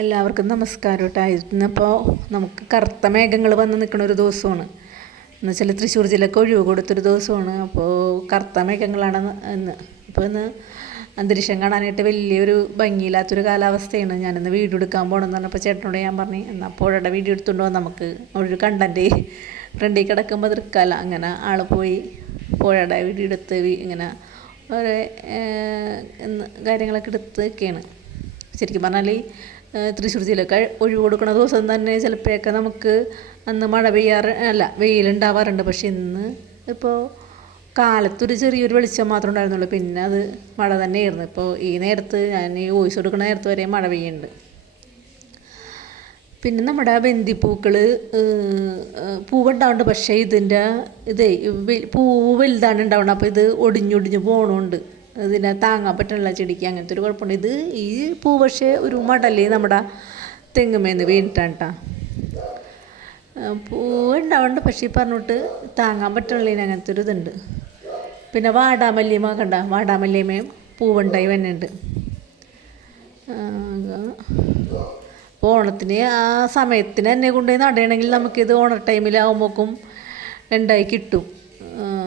എല്ലാവർക്കും നമസ്കാരം കേട്ടോ. ഇന്നിപ്പോൾ നമുക്ക് കറുത്ത മേഘങ്ങൾ വന്ന് നിൽക്കുന്ന ഒരു ദിവസമാണ്. എന്ന് വെച്ചാൽ തൃശ്ശൂർ ജില്ലക്ക് ഒഴിവ് കൊടുത്തൊരു ദിവസമാണ്. അപ്പോൾ കറുത്ത മേഘങ്ങളാണ് ഇന്ന്. അപ്പോൾ ഇന്ന് അന്തരീക്ഷം കാണാനായിട്ട് വലിയൊരു ഭംഗിയില്ലാത്തൊരു കാലാവസ്ഥയാണ്. ഞാനിന്ന് വീഡിയോ എടുക്കാൻ പോകണമെന്ന് പറഞ്ഞപ്പോൾ ചേട്ടനോട് ഞാൻ പറഞ്ഞു, എന്നാൽ പുഴയുടെ വീഡിയോ എടുത്തുകൊണ്ട് പോകാൻ, നമുക്ക് ഒരു കണ്ടൻറ്റ് ഫ്രണ്ടിൽ കിടക്കുമ്പോൾ തീർക്കാമല്ല. അങ്ങനെ ആൾ പോയി പുഴയുടെ വീഡിയോ എടുത്ത് ഇങ്ങനെ ഓരോ കാര്യങ്ങളൊക്കെ എടുത്ത് ഒക്കെയാണ്. ശരിക്കും പറഞ്ഞാൽ തൃശ്ശൂർ ജില്ലക്ക് ഒഴിവ് കൊടുക്കുന്ന ദിവസം തന്നെ ചിലപ്പോഴൊക്കെ നമുക്ക് അന്ന് മഴ വെയിലുണ്ടാവാറുണ്ട്. പക്ഷെ ഇന്ന് ഇപ്പോൾ കാലത്തൊരു ചെറിയൊരു വെളിച്ചം മാത്രമേ ഉണ്ടായിരുന്നുള്ളൂ. പിന്നെ അത് മഴ തന്നെയായിരുന്നു. ഇപ്പോൾ ഈ നേരത്ത് ഞാൻ ഈ വോയിസ് കൊടുക്കുന്ന നേരത്ത് വരെ മഴ പെയ്യുന്നുണ്ട്. പിന്നെ നമ്മുടെ ബന്ദിപ്പൂക്കൾ പൂവുണ്ടാവുന്നുണ്ട്. പക്ഷേ പൂവ് വലുതാണ് ഉണ്ടാവണം. അപ്പോൾ ഇത് ഒടിഞ്ഞൊടിഞ്ഞ് പോകണമുണ്ട്. ഇതിനെ താങ്ങാൻ പറ്റണില്ല ചെടിക്ക്. അങ്ങനത്തെ ഒരു കുഴപ്പമുണ്ട്. ഈ പൂ പക്ഷേ ഒരു മടല് നമ്മുടെ തെങ്ങുമേന്ന് വീണിട്ടാണ് കേട്ടോ. പൂവ് ഉണ്ടാവുന്നുണ്ട്, പക്ഷേ ഈ പറഞ്ഞിട്ട് താങ്ങാൻ പറ്റണില്ല. അങ്ങനത്തെ ഒരു ഇതുണ്ട്. പിന്നെ വാടാമല്ലിമ കണ്ട, വാടാമല്ലിമയും പൂവുണ്ടായി വന്നുണ്ട്. അപ്പോൾ ഓണത്തിന് ആ സമയത്തിന് എന്നെ കൊണ്ടുപോയി നടയണമെങ്കിൽ നമുക്കിത് ഓണ ടൈമിലാവുമ്പോഴേക്കും ഉണ്ടായി കിട്ടും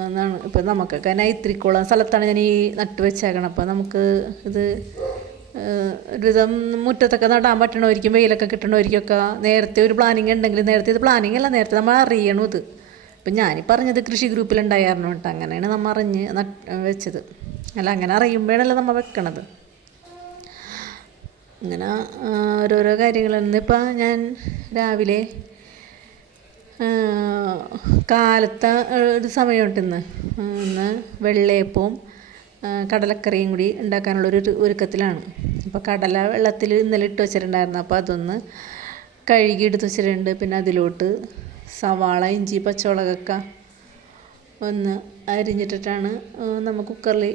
എന്നാണ്. ഇപ്പോൾ നമുക്കൊക്കെ ഞാൻ ഇത്തിരിക്കോളം സ്ഥലത്താണ് ഞാൻ ഈ നട്ട് വെച്ചേക്കണം. അപ്പോൾ നമുക്ക് ഇത് ഒരുവിധം മുറ്റത്തൊക്കെ നടാൻ പറ്റണമായിരിക്കും. വെയിലൊക്കെ കിട്ടണമായിരിക്കൊക്കെ നേരത്തെ ഒരു പ്ലാനിങ് ഉണ്ടെങ്കിൽ, നേരത്തെ ഇത് പ്ലാനിങ് അല്ല, നേരത്തെ നമ്മൾ അറിയണം ഇത്. ഇപ്പം ഞാനീ പറഞ്ഞത് കൃഷി ഗ്രൂപ്പിലുണ്ടായിരുന്നു കേട്ടോ. അങ്ങനെയാണ് നമ്മൾ അറിഞ്ഞ് വെച്ചത്. അല്ല, അങ്ങനെ അറിയുമ്പോഴാണല്ലോ നമ്മൾ വെക്കണത്. ഇങ്ങനെ ഓരോരോ കാര്യങ്ങളാണ്. ഇപ്പം ഞാൻ രാവിലെ കാലത്തെ ഒരു സമയമുണ്ട് ഇന്ന് വെള്ളയപ്പവും കടലക്കറിയും കൂടി ഉണ്ടാക്കാനുള്ളൊരു ഒരുക്കത്തിലാണ്. അപ്പോൾ കടല വെള്ളത്തിൽ ഇന്നലെ ഇട്ട് വെച്ചിട്ടുണ്ടായിരുന്നു. അപ്പോൾ അതൊന്ന് കഴുകി എടുത്ത് വെച്ചിട്ടുണ്ട്. പിന്നെ അതിലോട്ട് സവാള, ഇഞ്ചി, പച്ചമുളകൊക്കെ ഒന്ന് അരിഞ്ഞിട്ടിട്ടാണ് നമ്മൾ കുക്കറിൽ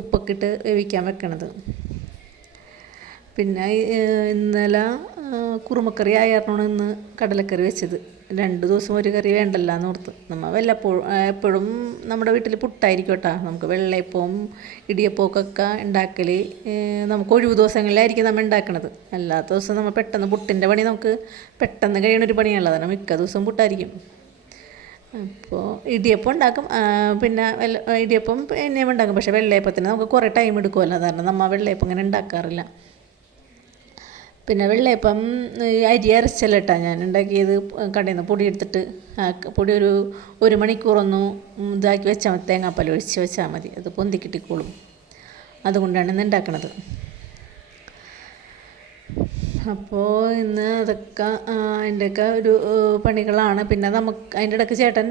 ഉപ്പൊക്കെ ഇട്ട് വേവിക്കാൻ വെക്കണത്. പിന്നെ ഇന്നലെ കുറുമക്കറി ആയിരുന്നു ഇന്ന് കടലക്കറി വെച്ചത്. 2 ദിവസം ഒരു കറി വേണ്ടല്ലോ എന്ന് ഓർത്ത് നമ്മൾ എപ്പോഴും നമ്മുടെ വീട്ടിൽ പുട്ടായിരിക്കും കേട്ടോ. നമുക്ക് വെള്ളയപ്പവും ഇടിയപ്പമൊക്കെ ഉണ്ടാക്കൽ നമുക്ക് ഒഴിവ് ദിവസങ്ങളിലായിരിക്കും നമ്മൾ ഉണ്ടാക്കണത്. അല്ലാത്ത ദിവസം നമ്മൾ പെട്ടെന്ന് പുട്ടിൻ്റെ പണി നമുക്ക് പെട്ടെന്ന് കഴിയണൊരു പണിയാണല്ലോ. അതാണ് മിക്ക ദിവസവും പുട്ടായിരിക്കും. അപ്പോൾ ഇടിയപ്പം ഉണ്ടാക്കും. പിന്നെ ഇടിയപ്പം പിന്നെയും ഉണ്ടാക്കും. പക്ഷേ വെള്ളയപ്പത്തിന് നമുക്ക് കുറേ ടൈം എടുക്കുമല്ലോ. കാരണം നമ്മൾ വെള്ളയപ്പം ഇങ്ങനെ ഉണ്ടാക്കാറില്ല. പിന്നെ വെള്ളയപ്പം അരി അരച്ചല്ല കേട്ടോ ഞാൻ ഉണ്ടാക്കിയത്. കടയിൽ നിന്ന് പൊടി എടുത്തിട്ട് പൊടി ഒരു മണിക്കൂറൊന്ന് ഇതാക്കി വെച്ചാൽ മതി. തേങ്ങാപ്പാൽ ഒഴിച്ച് വെച്ചാൽ മതി. അത് പൊന്തി കിട്ടിക്കോളും. അതുകൊണ്ടാണ് ഇന്ന് ഉണ്ടാക്കണത്. അപ്പോൾ ഇന്ന് അതൊക്കെ അതിൻ്റെയൊക്കെ ഒരു പണികളാണ്. പിന്നെ നമുക്ക് അതിൻ്റെ ഇടയ്ക്ക് ചേട്ടൻ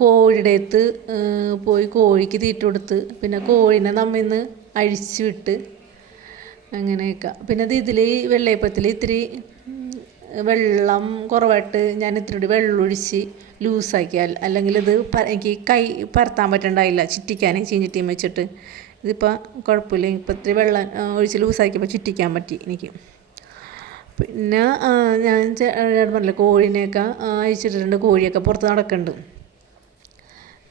കോഴിയുടെ അടുത്ത് പോയി കോഴിക്ക് തീറ്റ കൊടുത്ത്, പിന്നെ കോഴിനെ നമ്മിൽ നിന്ന് അഴിച്ചു വിട്ട് അങ്ങനെയൊക്കെ. പിന്നെ ഇതിൽ വെള്ളയപ്പത്തിൽ ഇത്തിരി വെള്ളം കുറവായിട്ട് ഞാൻ ഇത്തിരി കൂടി വെള്ളം ഒഴിച്ച് ലൂസാക്കിയാൽ, അല്ലെങ്കിൽ ഇത് എനിക്ക് കൈ പരത്താൻ പറ്റണ്ടായില്ല ചുറ്റിക്കാനേ ചീഞ്ഞിട്ടിയും വെച്ചിട്ട്. ഇതിപ്പോൾ കുഴപ്പമില്ല. ഇപ്പോൾ ഇത്തിരി വെള്ളം ഒഴിച്ച് ലൂസാക്കിയപ്പോൾ ചുറ്റിക്കാൻ പറ്റി എനിക്ക്. പിന്നെ ഞാൻ പറഞ്ഞില്ല, കോഴീനെയൊക്കെ അയച്ചിട്ടുണ്ട്. കോഴിയൊക്കെ പുറത്ത് നടക്കുന്നുണ്ട്.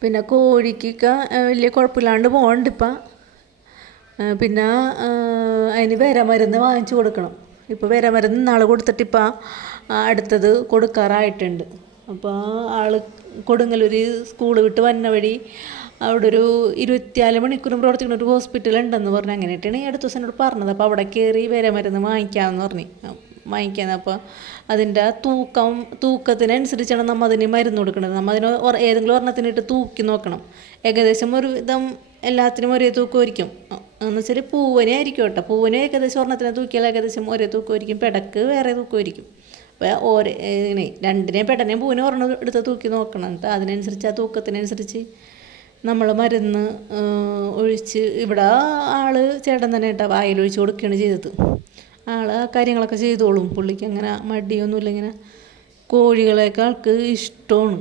പിന്നെ കോഴിക്കൊക്കെ വലിയ കുഴപ്പമില്ലാണ്ട് പോകുന്നുണ്ട് ഇപ്പം. പിന്നെ അതിന് വിരമരുന്ന് വാങ്ങിച്ചു കൊടുക്കണം. ഇപ്പോൾ വിരമരുന്ന് ഇന്നാൾ കൊടുത്തിട്ട് ഇപ്പം അടുത്തത് കൊടുക്കാറായിട്ടുണ്ട്. അപ്പോൾ ആൾ കൊടുങ്ങല്ലൂർ സ്കൂൾ വിട്ട് വന്ന വഴി അവിടെ ഒരു 24 മണിക്കൂറും പ്രവർത്തിക്കുന്ന ഒരു ഹോസ്പിറ്റൽ ഉണ്ടെന്ന് പറഞ്ഞു. അങ്ങനെയായിട്ടാണ് ഈ അടുത്ത ദിവസം എന്നോട് പറഞ്ഞത്. അപ്പോൾ അവിടെ കയറി വിരമരുന്ന് വാങ്ങിക്കാമെന്ന് പറഞ്ഞു. വാങ്ങിക്കാമെന്ന്. അപ്പോൾ അതിൻ്റെ തൂക്കത്തിനനുസരിച്ചാണ് നമ്മൾ അതിന് മരുന്ന് കൊടുക്കുന്നത്. നമ്മൾ അതിന് ഏതെങ്കിലും ഒരെണ്ണത്തിനിട്ട് തൂക്കി നോക്കണം. ഏകദേശം ഒരു വിധം എല്ലാത്തിനും ഒരേ തൂക്കമായിരിക്കും. എന്ന് വെച്ചാൽ പൂവനെ ആയിരിക്കും കേട്ടോ. പൂവനെ ഏകദേശം ഒരെണ്ണത്തിനെ തൂക്കിയാൽ ഏകദേശം ഒരേ തൂക്കമായിരിക്കും. പെടക്ക് വേറെ തൂക്കമായിരിക്കും. അപ്പോൾ ഇങ്ങനെ രണ്ടിനെയും പെടനെയും പൂവിനെ ഒരെണ്ണം എടുത്ത് തൂക്കി നോക്കണം. എന്നിട്ട് അതിനനുസരിച്ച് ആ തൂക്കത്തിനനുസരിച്ച് നമ്മൾ മരുന്ന് ഒഴിച്ച്, ഇവിടെ ആൾ ചേട്ടൻ തന്നെ കേട്ടോ വായിലൊഴിച്ച് കൊടുക്കുകയാണ് ചെയ്തത്. ആൾ ആ കാര്യങ്ങളൊക്കെ ചെയ്തോളും. പുള്ളിക്ക് അങ്ങനെ മടിയൊന്നുമില്ല. ഇങ്ങനെ കോഴികളെയൊക്കെ ആൾക്ക് ഇഷ്ടമാണ്.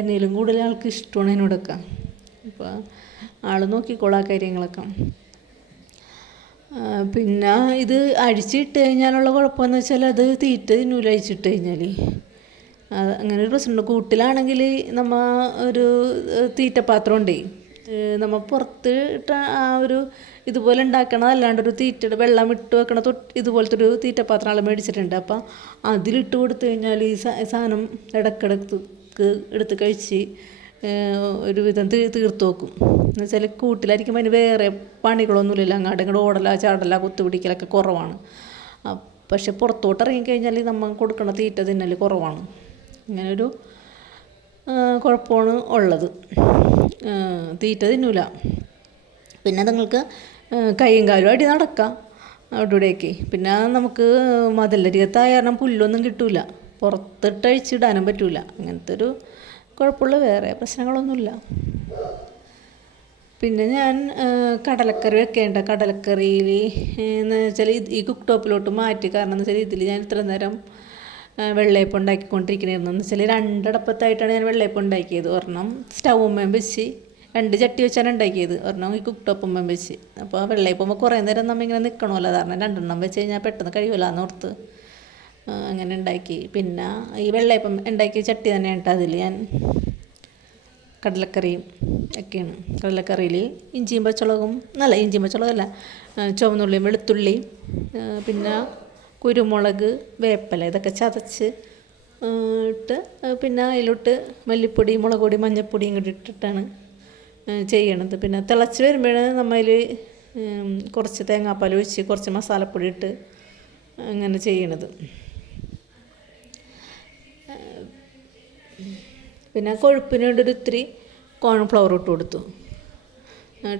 എന്നേലും കൂടുതൽ ആൾക്ക് ഇഷ്ടമാണ് എന്നോടൊക്കെ. അപ്പോൾ ആൾ നോക്കിക്കോളാം ആ കാര്യങ്ങളൊക്കെ. പിന്നെ ഇത് അഴിച്ചിട്ട് കഴിഞ്ഞാലുള്ള കുഴപ്പമെന്ന് വെച്ചാൽ അത് തീറ്റ തിന്നൂല. അഴിച്ചിട്ട് കഴിഞ്ഞാൽ അങ്ങനെ ഒരു പ്രശ്നമുണ്ട്. കൂട്ടിലാണെങ്കിൽ നമ്മൾ ഒരു തീറ്റപ്പാത്രം ഉണ്ടേ, നമ്മൾ പുറത്ത് ഇട്ട ആ ഒരു ഇതുപോലെ ഉണ്ടാക്കണത് അല്ലാണ്ടൊരു തീറ്റയുടെ വെള്ളം ഇട്ട് വെക്കണ ഇതുപോലത്തെ ഒരു തീറ്റപ്പാത്രം ആൾ മേടിച്ചിട്ടുണ്ട്. അപ്പം അതിലിട്ട് കൊടുത്തു കഴിഞ്ഞാൽ ഈ സാധനം ഇടക്കിടക്ക് എടുത്ത് കഴിച്ച് ഒരുവിധം തീർത്ത് വെക്കും. എന്ന് വെച്ചാൽ കൂട്ടിലായിരിക്കുമ്പോൾ അതിന് വേറെ പണികളൊന്നുമില്ല, അങ്ങോട്ട് ഇങ്ങോട്ട് ഓടല ചാടല കുത്തുപിടിക്കലൊക്കെ കുറവാണ്. പക്ഷെ പുറത്തോട്ട് ഇറങ്ങിക്കഴിഞ്ഞാൽ നമ്മൾ കൊടുക്കണ തീറ്റ തിന്നൽ കുറവാണ്. ഇങ്ങനൊരു കുഴപ്പമാണ് ഉള്ളത്. തീറ്റ തിന്നൂല. പിന്നെ നിങ്ങൾക്ക് കൈയും കാലും അടി നടക്കാം അവിടെ ഇവിടെയൊക്കെ. പിന്നെ നമുക്ക് മതിലരികത്തായ കാരണം പുല്ലൊന്നും കിട്ടില്ല, പുറത്തിട്ട് അഴിച്ചിടാനും പറ്റില്ല. അങ്ങനത്തെ ഒരു കുഴപ്പമുള്ള വേറെ പ്രശ്നങ്ങളൊന്നുമില്ല. പിന്നെ ഞാൻ കടലക്കറി വെക്കേണ്ട, കടലക്കറിയിൽ എന്ന് വെച്ചാൽ ഈ കുക്ക് ടോപ്പിലോട്ട് മാറ്റി. കാരണം എന്ന് വെച്ചാൽ ഇതിൽ ഞാൻ ഇത്ര നേരം വെള്ളയപ്പം ഉണ്ടാക്കിക്കൊണ്ടിരിക്കണമായിരുന്നു. എന്ന് വെച്ചാൽ 2 അടപ്പത്തായിട്ടാണ് ഞാൻ വെള്ളയപ്പം ഉണ്ടാക്കിയത്. ഒരെണ്ണം സ്റ്റൗമ്മേം വെച്ച് 2 ചട്ടി വെച്ചാണ് ഉണ്ടാക്കിയത്, ഒരെണ്ണം ഈ കുക്ക് ടോപ്പുമ്മേം വെച്ച്. അപ്പോൾ ആ വെള്ളയപ്പം കുറേ നേരം നമ്മൾ ഇങ്ങനെ നിൽക്കണമല്ലോ, കാരണം 2 വെച്ച് കഴിഞ്ഞാൽ പെട്ടെന്ന് കഴിയുമല്ലോ എന്നോർത്ത് അങ്ങനെ ഉണ്ടാക്കി. പിന്നെ ഈ വെള്ളയപ്പം ഉണ്ടാക്കിയ ചട്ടി തന്നെയാണ് കേട്ടോ. അതിൽ ഞാൻ കടലക്കറിയും ഒക്കെയാണ്. കടലക്കറിയിൽ ഇഞ്ചിയും പച്ചമുളകും ഇഞ്ചിയും പച്ചമുളകല്ല, ചുവന്നുള്ളിയും വെളുത്തുള്ളിയും പിന്നെ കുരുമുളക് വേപ്പില ഇതൊക്കെ ചതച്ച് ഇട്ട് പിന്നെ അതിലോട്ട് മല്ലിപ്പൊടി മുളക് പൊടി മഞ്ഞൾപ്പൊടിയും കൂടി ഇട്ടിട്ടാണ് ചെയ്യണത്. പിന്നെ തിളച്ച് വരുമ്പോൾ നമ്മൾ കുറച്ച് തേങ്ങാപ്പാൽ ഒഴിച്ച് കുറച്ച് മസാലപ്പൊടി ഇട്ട് അങ്ങനെ ചെയ്യണത്. പിന്നെ കൊഴുപ്പിന് വേണ്ടി ഒരു ഇത്തിരി കോൺഫ്ലവർ ഇട്ട് കൊടുത്തു.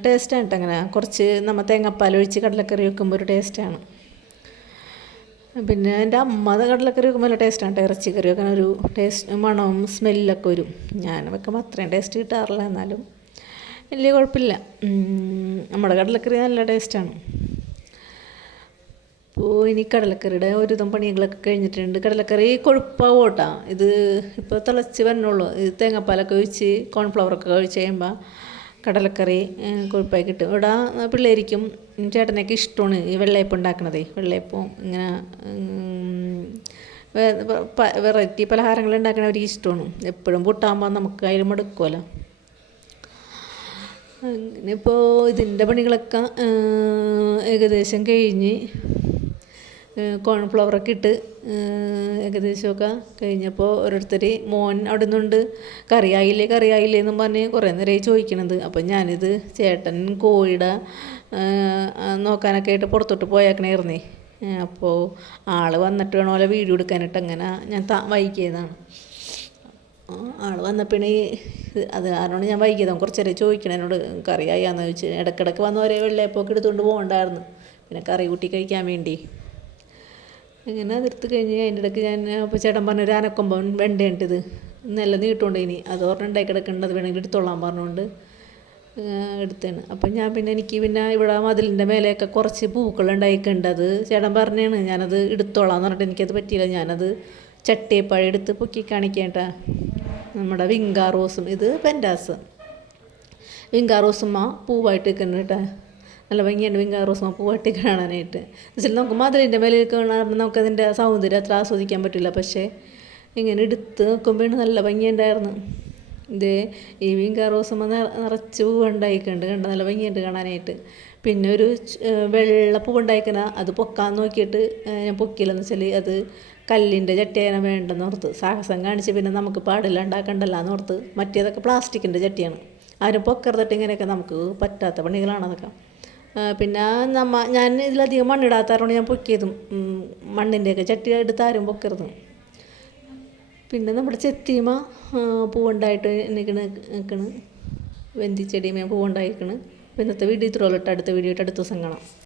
ടേസ്റ്റാണ് കേട്ടോ. അങ്ങനെ കുറച്ച് നമ്മൾ തേങ്ങാപ്പാൽ ഒഴിച്ച് കടലക്കറി വെക്കുമ്പോൾ ഒരു ടേസ്റ്റാണ്. പിന്നെ എൻ്റെ അമ്മ കടലക്കറി വെക്കുമ്പോൾ നല്ല ടേസ്റ്റാണ് കേട്ടോ. ഇറച്ചിക്കറി വെക്കാൻ ഒരു ടേസ്റ്റ് മണവും സ്മെല്ലൊക്കെ വരും. ഞാൻ വെക്കുമ്പോൾ അത്രയും ടേസ്റ്റ് കിട്ടാറില്ല, എന്നാലും വലിയ കുഴപ്പമില്ല. നമ്മുടെ കടലക്കറി നല്ല ടേസ്റ്റാണ്. അപ്പോൾ ഇനി കടലക്കറിയുടെ ഒരുവിധം പണികളൊക്കെ കഴിഞ്ഞിട്ടുണ്ട്. കടലക്കറി കൊഴുപ്പാവും കേട്ടോ. ഇത് ഇപ്പോൾ തിളച്ച് വരണുള്ളൂ. ഇത് തേങ്ങാപ്പാലൊക്കെ ഒഴിച്ച് കോൺഫ്ലവറൊക്കെ ഒഴിച്ച് കഴിയുമ്പോൾ കടലക്കറി കൊഴുപ്പായി കിട്ടും. ഇവിടെ പിള്ളേർക്കും ചേട്ടനൊക്കെ ഇഷ്ടമാണ് ഈ വെള്ളയപ്പം ഉണ്ടാക്കണതേ. വെള്ളയപ്പം ഇങ്ങനെ വെറൈറ്റി പലഹാരങ്ങൾ ഉണ്ടാക്കണവർക്ക് ഇഷ്ടമാണ്. എപ്പോഴും പുട്ടാകുമ്പോൾ നമുക്ക് അതിൽ മടുക്കുമല്ലോ. അങ്ങനെ ഇപ്പോൾ ഇതിൻ്റെ പണികളൊക്കെ ഏകദേശം കഴിഞ്ഞ് കോൺഫ്ലവറൊക്കെ ഇട്ട് ഏകദേശമൊക്കെ കഴിഞ്ഞപ്പോൾ ഓരോരുത്തർ മോൻ അവിടെ നിന്നുണ്ട് കറിയായില്ലേ എന്നും പറഞ്ഞ് കുറേ നേരമായി ചോദിക്കണത്. അപ്പം ഞാനിത് ചേട്ടൻ കോഴിയുടെ നോക്കാനൊക്കെ ആയിട്ട് പുറത്തോട്ട് പോയേക്കണേർന്നേ. അപ്പോൾ ആൾ വന്നിട്ട് വേണമല്ലോ വീഡിയോ എടുക്കാനായിട്ട് അങ്ങനെ ഞാൻ വൈകിയതാണ്. ആൾ വന്നപ്പോൾ അത് കാരണമാണ് ഞാൻ വൈകിയതാണ്. കുറച്ച് നേരം ചോദിക്കണം എന്നോട് കറിയായാന്ന് ചോദിച്ച്. ഇടയ്ക്കിടയ്ക്ക് വന്ന് ഒരേ വെള്ളയപ്പൊക്കെ എടുത്തുകൊണ്ട് പോകണ്ടായിരുന്നു, പിന്നെ കറി കൂട്ടി കഴിക്കാൻ വേണ്ടി. അങ്ങനെ അതെടുത്ത് കഴിഞ്ഞ് അതിൻ്റെ ഇടയ്ക്ക് ഞാൻ അപ്പോൾ ചേട്ടൻ പറഞ്ഞു ഒരു അനക്കൊമ്പൻ വെണ്ടയുണ്ടിത് നല്ല നീട്ടുകൊണ്ട് ഇനി അത് ഓർമ്മ ഉണ്ടാക്കി കിടക്കേണ്ടത് വേണമെങ്കിൽ എടുത്തോളാൻ പറഞ്ഞുകൊണ്ട് എടുത്താണ്. അപ്പം ഞാൻ പിന്നെ എനിക്ക് പിന്നെ ഇവിടെ മതിലിൻ്റെ മേലെയൊക്കെ കുറച്ച് പൂക്കളുണ്ടായിക്കുണ്ട്. അത് ചേട്ടൻ പറഞ്ഞാണ് ഞാനത് എടുത്തോളാന്ന് പറഞ്ഞിട്ട് എനിക്കത് പറ്റിയില്ല. ഞാനത് ചട്ടിയപ്പഴം എടുത്ത് പൊക്കി കാണിക്കേണ്ട. നമ്മുടെ വിങ്കാ റോസും ഇത് പെൻറ്റാസ് വിങ്കാ റോസുമ്മ പൂവായിട്ട് നിൽക്കുന്നുണ്ട് കേട്ടോ. നല്ല ഭംഗിയുണ്ട് വിങ്കാ റോസുമ്മ പൂവായിട്ട് കാണാനായിട്ട്. എന്നുവെച്ചാൽ നമുക്ക് മതിലിൻ്റെ മേലെ കാണുമ്പോൾ നമുക്കതിൻ്റെ സൗന്ദര്യം അത്ര ആസ്വദിക്കാൻ പറ്റില്ല. പക്ഷേ ഇങ്ങനെ എടുത്ത് നോക്കുമ്പോഴാണ് നല്ല ഭംഗിയുണ്ടായിരുന്നു. ഇതേ ഈ വിങ്കാ റോസുമ്മ നിറച്ച് പൂവുണ്ടായിക്കുന്നുണ്ട്, കണ്ട നല്ല ഭംഗിയുണ്ട് കാണാനായിട്ട്. പിന്നെ ഒരു വെള്ള പൂവുണ്ടായിക്കണ അത് പൊക്കാൻ നോക്കിയിട്ട് ഞാൻ പൊക്കിയില്ലെന്ന് വെച്ചാൽ അത് കല്ലിൻ്റെ ചട്ടിയാണ് വേണ്ടെന്ന് ഓർത്ത് സാഹസം കാണിച്ച് പിന്നെ നമുക്ക് പാടില്ല ഉണ്ടാക്കണ്ടല്ലോ എന്നോർത്ത്. മറ്റേതൊക്കെ പ്ലാസ്റ്റിക്കിൻ്റെ ചട്ടിയാണ്, ആരും പൊക്കരുതിട്ട് ഇങ്ങനെയൊക്കെ നമുക്ക് പറ്റാത്ത പണികളാണതൊക്കെ. പിന്നെ ഞാൻ ഇതിലധികം മണ്ണിടാത്തതുകൊണ്ട് ഞാൻ പൊക്കിയതും മണ്ണിൻ്റെയൊക്കെ ചട്ടി എടുത്ത് ആരും പൊക്കരുത്. പിന്നെ നമ്മുടെ ചെത്തിമ പൂവുണ്ടായിട്ട് നിൽക്കണ് വെന്തിച്ചെടിയുമേ പൂവുണ്ടായിരിക്കണ്. ഇന്നത്തെ വീഡിയോ ഇത്രയുള്ളൂ. അടുത്ത വീഡിയോ ആയിട്ട് അടുത്ത ദിവസം കാണാം.